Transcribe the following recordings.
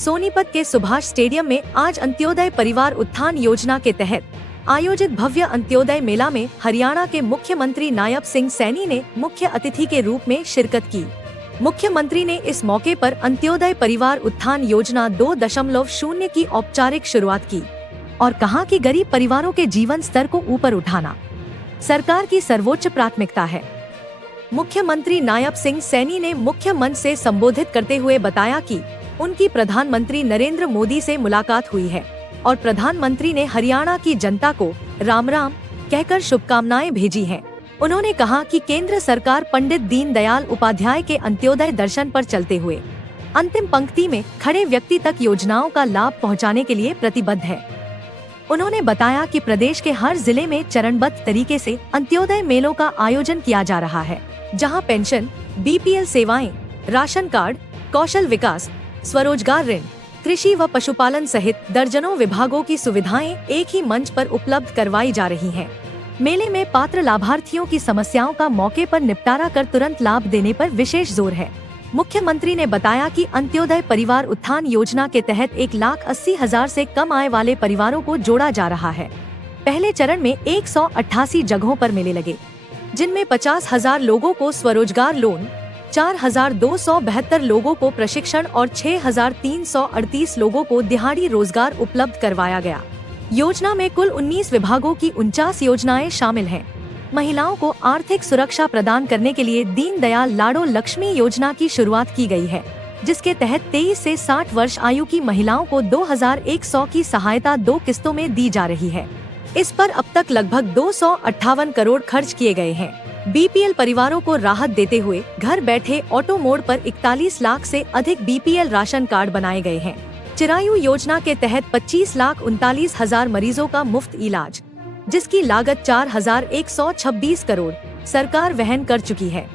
सोनीपत के सुभाष स्टेडियम में आज अंत्योदय परिवार उत्थान योजना के तहत आयोजित भव्य अंत्योदय मेला में हरियाणा के मुख्यमंत्री नायब सिंह सैनी ने मुख्य अतिथि के रूप में शिरकत की। मुख्यमंत्री ने इस मौके पर अंत्योदय परिवार उत्थान योजना 2.0 की औपचारिक शुरुआत की और कहा कि गरीब परिवारों के जीवन स्तर को ऊपर उठाना सरकार की सर्वोच्च प्राथमिकता है। मुख्यमंत्री नायब सिंह सैनी ने मुख्य मंच से संबोधित करते हुए बताया कि उनकी प्रधानमंत्री नरेंद्र मोदी से मुलाकात हुई है और प्रधानमंत्री ने हरियाणा की जनता को राम राम कहकर शुभकामनाएं भेजी हैं। उन्होंने कहा कि केंद्र सरकार पंडित दीनदयाल उपाध्याय के अंत्योदय दर्शन पर चलते हुए अंतिम पंक्ति में खड़े व्यक्ति तक योजनाओं का लाभ पहुंचाने के लिए प्रतिबद्ध है। उन्होंने बताया कि प्रदेश के हर जिले में चरणबद्ध तरीके से अंत्योदय मेलों का आयोजन किया जा रहा है, जहां पेंशन, बीपीएल सेवाएं, राशन कार्ड, कौशल विकास, स्वरोजगार ऋण, कृषि व पशुपालन सहित दर्जनों विभागों की सुविधाएं एक ही मंच पर उपलब्ध करवाई जा रही हैं। मेले में पात्र लाभार्थियों की समस्याओं का मौके पर निपटारा कर तुरंत लाभ देने पर विशेष जोर है। मुख्यमंत्री ने बताया कि अंत्योदय परिवार उत्थान योजना के तहत 1,80,000 से कम आय वाले परिवारों को जोड़ा जा रहा है। पहले चरण में 188 जगहों पर मेले लगे, जिनमें 50,000 लोगों को स्वरोजगार लोन, 4,272 लोगों को प्रशिक्षण और 6,338 लोगों को दिहाड़ी रोजगार उपलब्ध करवाया गया। योजना में कुल 19 विभागों की 49 योजनाएं शामिल हैं। महिलाओं को आर्थिक सुरक्षा प्रदान करने के लिए दीनदयाल लाडो लक्ष्मी योजना की शुरुआत की गई है, जिसके तहत 23 से 60 वर्ष आयु की महिलाओं को 2,100 की सहायता 2 किस्तों में दी जा रही है। इस पर अब तक लगभग 258 करोड़ खर्च किए गए हैं। बीपीएल परिवारों को राहत देते हुए घर बैठे ऑटो मोड पर 41 लाख से अधिक बीपीएल राशन कार्ड बनाए गए हैं। चिरायु योजना के तहत 25,39,000 मरीजों का मुफ्त इलाज, जिसकी लागत 4,126 करोड़ सरकार वहन कर चुकी है।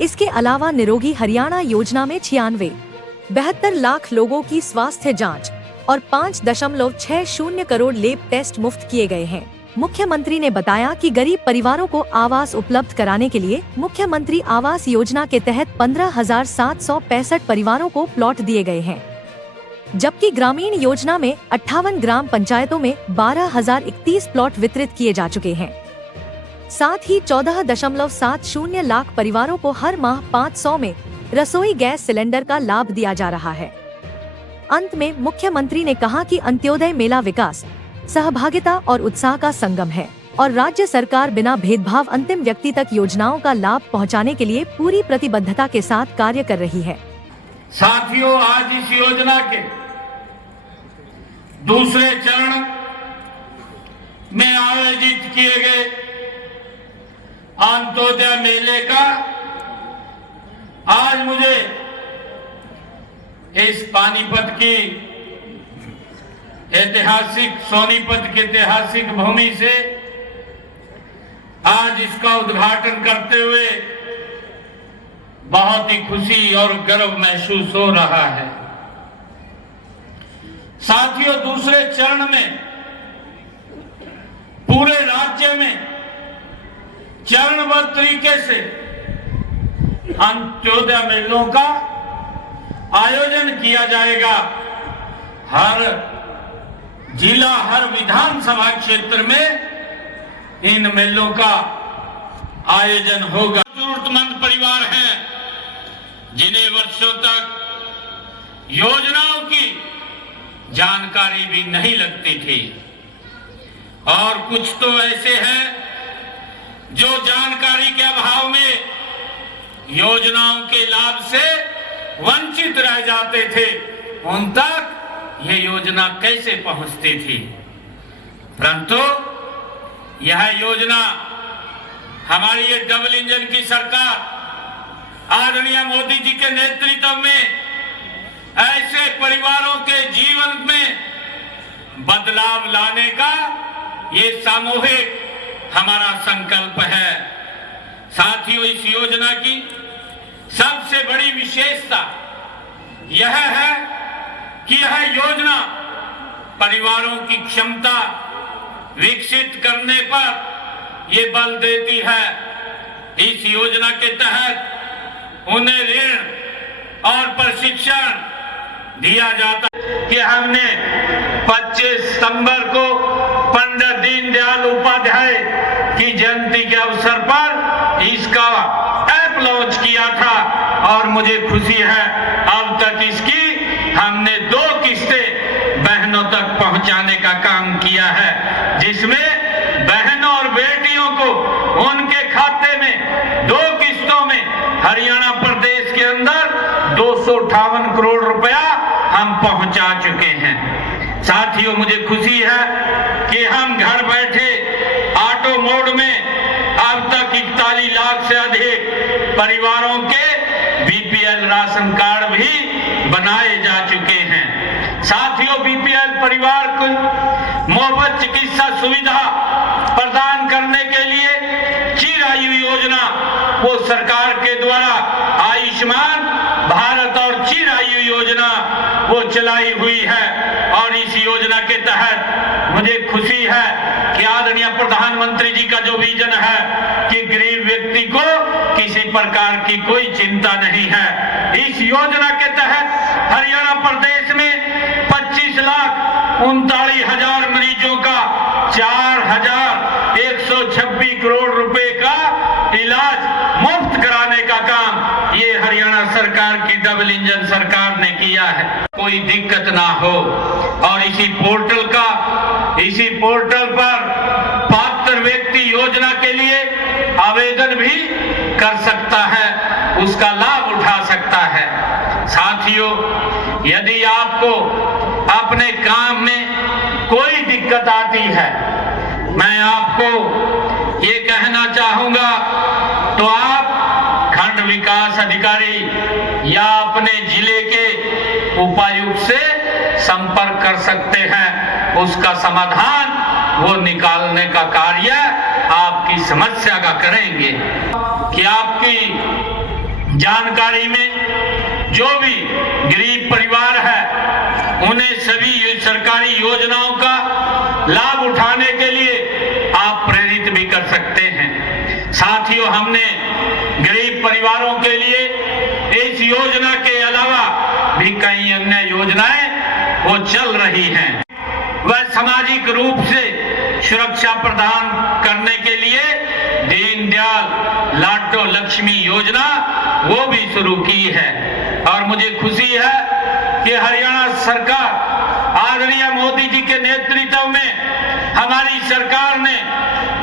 इसके अलावा निरोगी हरियाणा योजना में 92 लाख लोगों की स्वास्थ्य जांच और 5.60 करोड़ लैब टेस्ट मुफ्त किए गए हैं। मुख्यमंत्री ने बताया कि गरीब परिवारों को आवास उपलब्ध कराने के लिए मुख्यमंत्री आवास योजना के तहत 15,765 परिवारों को प्लॉट दिए गए हैं, जबकि ग्रामीण योजना में 58 ग्राम पंचायतों में 12,031 प्लॉट वितरित किए जा चुके हैं। साथ ही 14.70 लाख परिवारों को हर माह 500 में रसोई गैस सिलेंडर का लाभ दिया जा रहा है। अंत में मुख्यमंत्री ने कहा कि अंत्योदय मेला विकास, सहभागिता और उत्साह का संगम है और राज्य सरकार बिना भेदभाव अंतिम व्यक्ति तक योजनाओं का लाभ पहुंचाने के लिए पूरी प्रतिबद्धता के साथ कार्य कर रही है। साथियों, आज इस योजना के दूसरे चरण में आयोजित किए गए अंत्योदय मेले का आज मुझे इस पानीपत की ऐतिहासिक सोनीपत की ऐतिहासिक भूमि से आज इसका उद्घाटन करते हुए बहुत ही खुशी और गर्व महसूस हो रहा है। साथियों, दूसरे चरण में पूरे राज्य में चरणबद्ध तरीके से अंत्योदय मेलों का आयोजन किया जाएगा। हर जिला, हर विधानसभा क्षेत्र में इन मेलों का आयोजन होगा। जरूरतमंद परिवार हैं जिन्हें वर्षों तक योजनाओं की जानकारी भी नहीं लगती थी, और कुछ तो ऐसे हैं जो जानकारी के अभाव में योजनाओं के लाभ से वंचित रह जाते थे। उन तक ये योजना कैसे पहुंचती थी, परंतु यह योजना हमारी ये डबल इंजन की सरकार आदरणीय मोदी जी के नेतृत्व में ऐसे परिवारों के जीवन में बदलाव लाने का ये सामूहिक हमारा संकल्प है। साथियों, इस योजना की सबसे बड़ी विशेषता यह है कि यह योजना परिवारों की क्षमता विकसित करने पर ये बल देती है। इस योजना के तहत उन्हें ऋण और प्रशिक्षण दिया जाता कि हमने 25 सितंबर को पंडित दीनदयाल उपाध्याय की जयंती के अवसर पर इसका ऐप लॉन्च किया था और मुझे खुशी है अब तक इसकी हमने 2 किस्तें बहनों तक पहुंचाने का काम किया है, जिसमें बहनों और बेटियों को उनके खाते में 2 किस्तों में हरियाणा प्रदेश के अंदर 258 करोड़ रुपया हम पहुंचा चुके हैं। साथियों, मुझे खुशी है कि हम घर बैठे ऑटो मोड में अब तक 41 लाख से अधिक परिवारों के बीपीएल राशन कार्ड भी बनाए जा चुके हैं। साथियों, बीपीएल परिवार को मुफ्त चिकित्सा सुविधा प्रदान करने के लिए चिरायु योजना वो सरकार के द्वारा आयुष्मान भारत और चिरायु योजना वो चलाई हुई है और इस योजना के तहत मुझे खुशी है कि आदरणीय प्रधानमंत्री जी का जो विजन है कि गरीब व्यक्ति को किसी प्रकार की कोई चिंता नहीं है। इस योजना के तहत हरियाणा प्रदेश में 25,39,000 मरीजों का 4,126 करोड़ रुपए का इलाज मुफ्त कराने का काम ये हरियाणा सरकार की डबल इंजन सरकार ने किया है। कोई दिक्कत ना हो और इसी पोर्टल पर पात्र व्यक्ति योजना के लिए आवेदन भी कर सकता है, उसका लाभ उठा सकता है। साथियों, यदि आपको अपने काम में कोई दिक्कत आती है, मैं आपको ये कहना चाहूंगा तो आप खंड विकास अधिकारी या अपने जिले के उपायुक्त से संपर्क कर सकते हैं। उसका समाधान वो निकालने का कार्य आपकी समस्या का करेंगे। कि आपकी जानकारी में जो भी गरीब परिवार है उन्हें सभी सरकारी योजनाओं का लाभ उठाने के लिए आप प्रेरित भी कर सकते हैं। साथियों, हमने गरीब परिवारों के लिए इस योजना के अलावा भी कई अन्य योजनाएं वो चल रही हैं। वह सामाजिक रूप से सुरक्षा प्रदान करने के लिए दीनदयाल लाडो लक्ष्मी योजना वो भी शुरू की है और मुझे खुशी है कि हरियाणा सरकार आदरणीय मोदी जी के नेतृत्व में हमारी सरकार ने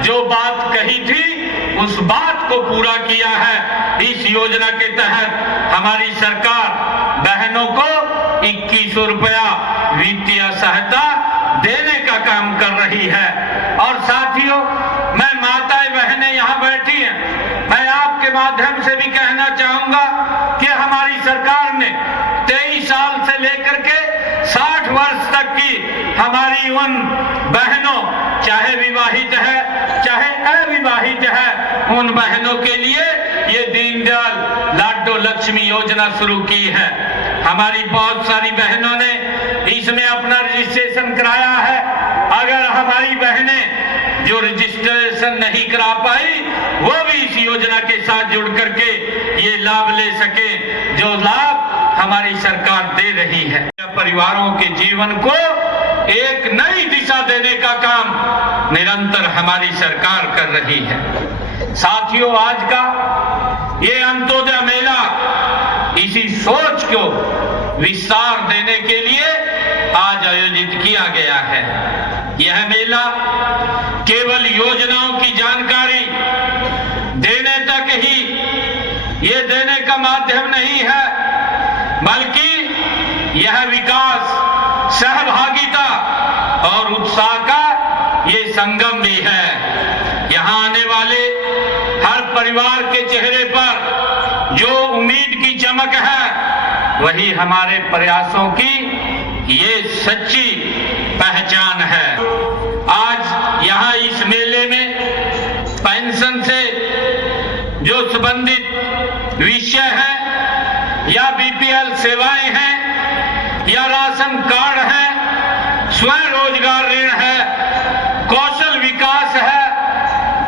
जो बात कही थी उस बात को पूरा किया है। इस योजना के तहत हमारी सरकार बहनों को 2100 रुपया वित्तीय सहायता देने का काम कर रही है। और साथियों, मैं माताएं बहनें यहाँ बैठी हैं, मैं आपके माध्यम से भी कहना चाहूंगा कि हमारी सरकार ने 23 साल से लेकर के 60 वर्ष तक की हमारी उन बहनों, चाहे विवाहित है चाहे अविवाहित है, उन बहनों के लिए ये दीनदयाल लाडो लक्ष्मी योजना शुरू की है। हमारी बहुत सारी बहनों ने इसमें अपना रजिस्ट्रेशन कराया है। अगर हमारी बहनें जो रजिस्ट्रेशन नहीं करा पाई वो भी इस योजना के साथ जुड़ करके ये लाभ ले सके जो लाभ हमारी सरकार दे रही है। परिवारों के जीवन को एक नई दिशा देने का काम निरंतर हमारी सरकार कर रही है। साथियों, आज का ये अंत्योदय मेला इसी सोच को विस्तार देने के लिए आज आयोजित किया गया है। यह मेला केवल योजनाओं की जानकारी देने तक ही ये देने का माध्यम नहीं है, बल्कि यह विकास, सहभागिता और उत्साह का ये संगम भी है। यहाँ आने वाले हर परिवार के चेहरे पर जो उम्मीद की चमक है वही हमारे प्रयासों की ये सच्ची पहचान है। आज यहाँ इस मेले में पेंशन से जो संबंधित विषय है या बीपीएल सेवाएं हैं या राशन कार्ड है, स्वयं रोजगार ऋण है, कौशल विकास है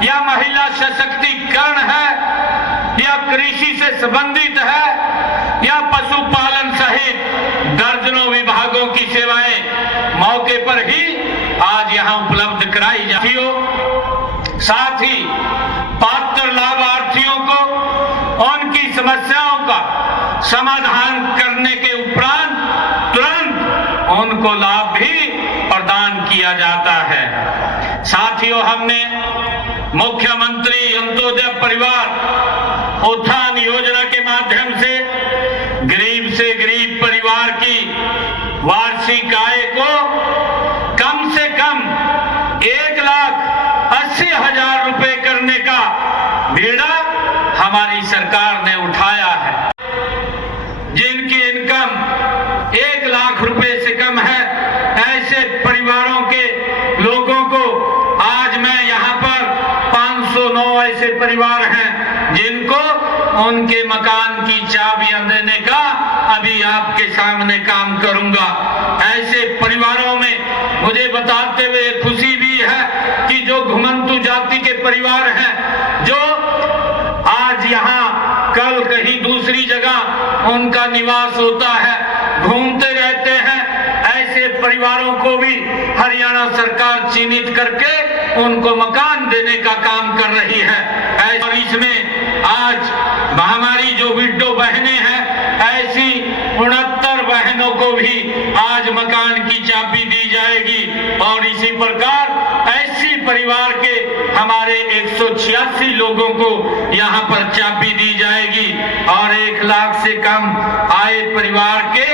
या महिला सशक्तिकरण है या कृषि से संबंधित है या पशुपालन सहित दर्जनों विभागों की सेवाएं मौके पर ही आज यहां उपलब्ध कराई जाती हो। साथ ही पात्र लाभार्थियों को उनकी समस्याओं का समाधान करने के उपरांत तुरंत उनको लाभ भी प्रदान किया जाता है। साथियों, हमने मुख्यमंत्री अंत्योदय परिवार उत्थान योजना के माध्यम से गरीब परिवार की वार्षिक आय को कम से कम 1,80,000 रुपए करने का बीड़ा हमारी सरकार ने उठाया है। जिनकी इनकम 1 लाख रुपए से कम है, ऐसे परिवारों के लोगों को आज मैं यहाँ पर 509 ऐसे परिवार हैं जिनको उनके मकान की चाबियां देने का अभी आपके सामने काम करूंगा। ऐसे परिवारों में मुझे बताते हुए खुशी भी है कि जो घुमंतु जाति के परिवार हैं, जो आज यहाँ कल कहीं दूसरी जगह उनका निवास होता है, घूमते रहते हैं, ऐसे परिवारों को भी हरियाणा सरकार चिन्हित करके उनको मकान देने का काम कर रही है। और इसमें आज हमारी जो विडो बहनें हैं, ऐसी 69 बहनों को भी आज मकान की चाबी दी जाएगी। और इसी प्रकार ऐसी परिवार के हमारे 186 लोगों को यहाँ पर चाबी दी जाएगी। और 1 लाख से कम आए परिवार के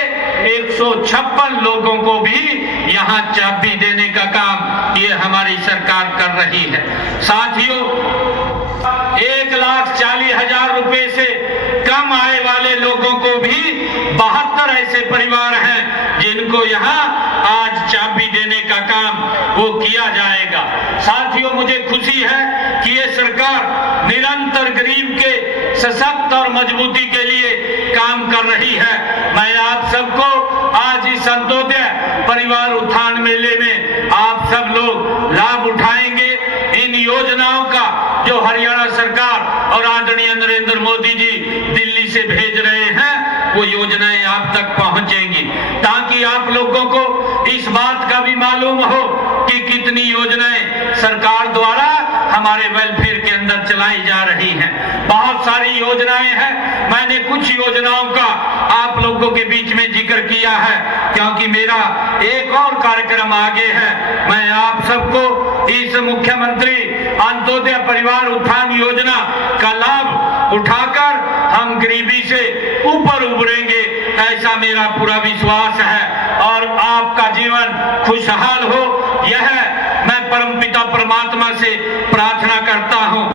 156 लोगों को भी यहाँ चाबी देने का काम ये हमारी सरकार कर रही है। साथियों, 1,40,000 रुपए से कम आय वाले लोगों को भी 72 ऐसे परिवार हैं जिनको यहाँ आज चाबी देने का काम वो किया जाएगा। साथियों, मुझे खुशी है कि ये सरकार निरंतर गरीब के सशक्त और मजबूती के लिए काम कर रही है। मैं आप सबको आज इस अंत्योदय परिवार उत्थान मेले में आप सब लोग लाभ उठाएंगे। इन योजनाओं का जो हरियाणा सरकार और आदरणीय नरेंद्र मोदी जी दिल्ली से भेज रहे हैं, वो योजनाएं आप तक पहुंचेंगी, ताकि आप लोगों को इस बात का भी मालूम हो कि कितनी योजनाएं सरकार द्वारा हमारे वेलफेयर के अंदर चलाई जा रही हैं। बहुत सारी योजनाएं हैं, मैंने कुछ योजनाओं का आप लोगों के बीच में जिक्र किया है, क्योंकि मेरा एक और कार्यक्रम आगे है। मैं आप सबको इस मुख्यमंत्री अंत्योदय परिवार उत्थान योजना का लाभ उठाकर हम गरीबी से ऊपर उभरेंगे, ऐसा मेरा पूरा विश्वास है। और आपका जीवन खुशहाल हो, यह मैं परमपिता परमात्मा से प्रार्थना करता हूं।